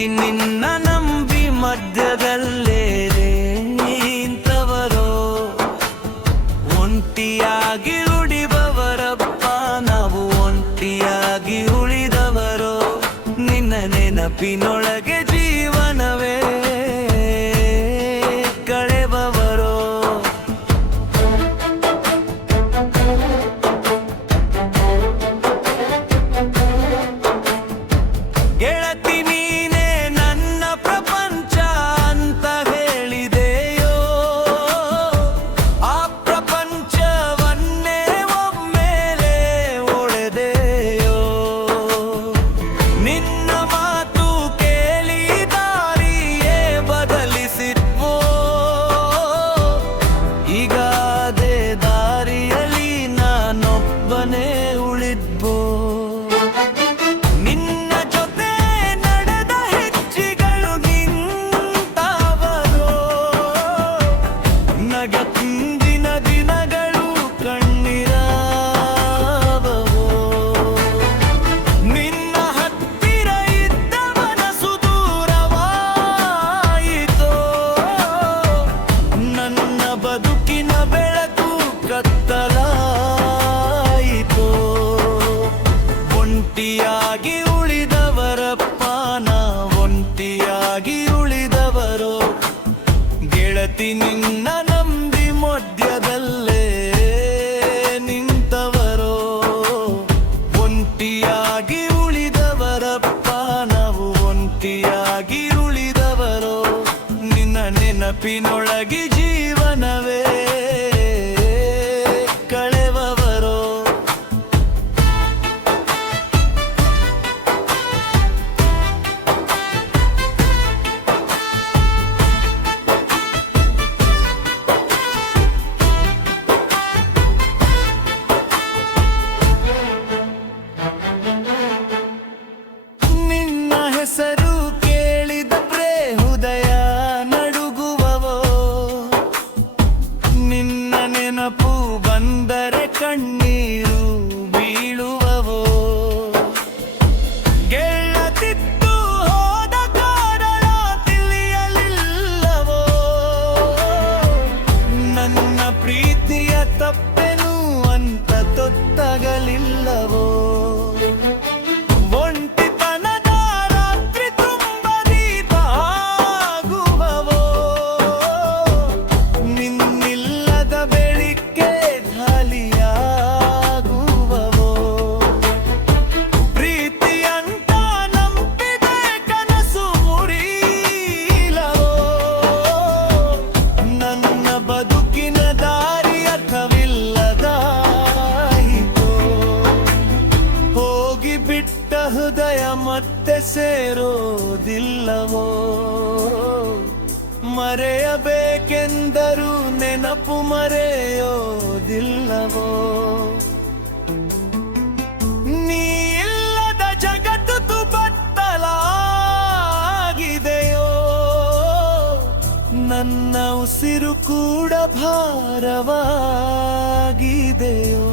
ಗೆಳತಿ ನಿನ್ನ ನಂಬಿ ಮಧ್ಯದಲ್ಲೇ ನಿಂತವರೋ ಒಂಟಿಯಾಗಿ ಉಳಿಬವರಪ್ಪ ನಾವು ಒಂಟಿಯಾಗಿ ಉಳಿದವರೋ ನಿನ್ನ ನೆನಪಿನೊಳಗೆ ಜೀವನವೇ ಕಳೆಬವರೋ ಗೆಳತಿ ನೀನೇ ನನ್ನ ಪ್ರಪಂಚ ಅಂತ ಹೇಳಿದೆಯೋ ಆ ಪ್ರಪಂಚವನ್ನೇ ಒಮ್ಮೆಲೆ ಒಡೆದೆಯೋ ನಿನ್ನ ಮಾತು ಕೇಳಿ ದಾರಿಯೇ ಬದಲಿಸಿದ್ವೋ ಈಗ ಅದೇ ದಾರಿಯಲ್ಲಿ ನಾನೊಬ್ಬನೇ ಉಳಿದ್ವೋ ನಿನ್ನ ಜೊತೆ ನಡೆದ ಹೆಜ್ಜೆಗಳು ನಿಂತವರೋ ನಗೆತಿಂದಿನ ದಿನಗಳು ಕಣ್ಣೀರಾವವೋ ನಿನ್ನ ಹತ್ತಿರ ಇದ್ದ ಮನಸ್ಸು ದೂರವಾಯಿತೋ ನನ್ನ ಬದುಕಿನ ಬೆಳಕು ಕತ್ತಲಾಯಿತೋ ಒಂಟಿಯಾಗಿ ಉಳಿದವರಪ್ಪ ನಾ ಒಂಟಿಯಾಗಿ ಉಳಿದವರು ಗೆಳತಿ ನಿನ್ನ ನಂಬಿ ಮಧ್ಯದಲ್ಲೇ ನಿಂತವರೋ ಒಂಟಿಯಾಗಿ ಉಳಿದವರಪ್ಪ ನಾವು ಒಂಟಿಯಾಗಿ ಉಳಿದವರು ನಿನ್ನ ನೆನಪಿನೊಳಗೆ ಜೀವನವೇ ಕಳೆವವರೋ ನಿನ್ನ ಹೆಸರು ಕೇಳಿದರೆ ಹೃದಯ ನಡುಗುವವೋ ನಿನ್ನ ನೆನಪು ಬಂದರೆ ಕಣ್ಣೀರು ಬೀಳುವವೋ ಗೆಳತಿತ್ತು ಹೋದ ಕಾರಣ ತಿಳಿಯಲಿಲ್ಲವೋ ನನ್ನ ಪ್ರೀತಿಯ ತಪ್ಪೆನು ಅಂತ ತೊತ್ತಗಲಿಲ್ಲವೋ ಒಂಟಿತನದ ರಾತ್ರಿ ತುಂಬ ದೀಪ ಆಗುವವೋ ನಿನ್ನಿಲ್ಲದ ಬೆಳಿಗ್ಗೆ ಖಾಲಿಯಾಗುವವೋ ಪ್ರೀತಿಯಂತ ನಂಬಿದೆ ಕನಸು ಮುರಿಲವೋ ನನ್ನ ಬದುಕಿನ ದಾರಿ ಅರ್ಥವಿಲ್ಲದಾಯಿತೋ ಹೋಗಿ ಬಿಟ್ಟ ಹೃದಯ ಮತ್ತೆ ಸೇರೋದಿಲ್ಲವೋ ಮರೆಯಬೇಕೆಂದರೂ ನೆನಪು ಮರೆಯೋದಿಲ್ಲವೋ ನೀ ಇಲ್ಲದ ಜಗತ್ತು ಬತ್ತಲಾಗಿದೆಯೋ ನನ್ನ ಉಸಿರು ಕೂಡ ಭಾರವಾಗಿದೆಯೋ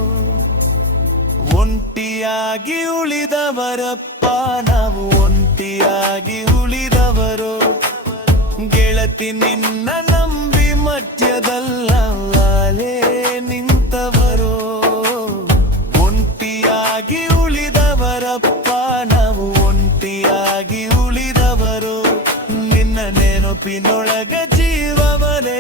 ಒಂಟಿಯಾಗಿ ಉಳಿದವರಪ್ಪ ನಾವು ಒಂಟಿಯಾಗಿ ಉಳಿದವರು ಗೆಳತಿ ನಿನ್ನ ನಂಬಿ ಮಧ್ಯದಲ್ಲೇ ನಿಂತವರು ಒಂಟಿಯಾಗಿ ಉಳಿದವರಪ್ಪ ನಾವು ಒಂಟಿಯಾಗಿ ಉಳಿದವರು ನಿನ್ನ ನೆನಪಿನೊಳಗ ಜೀವವನೇ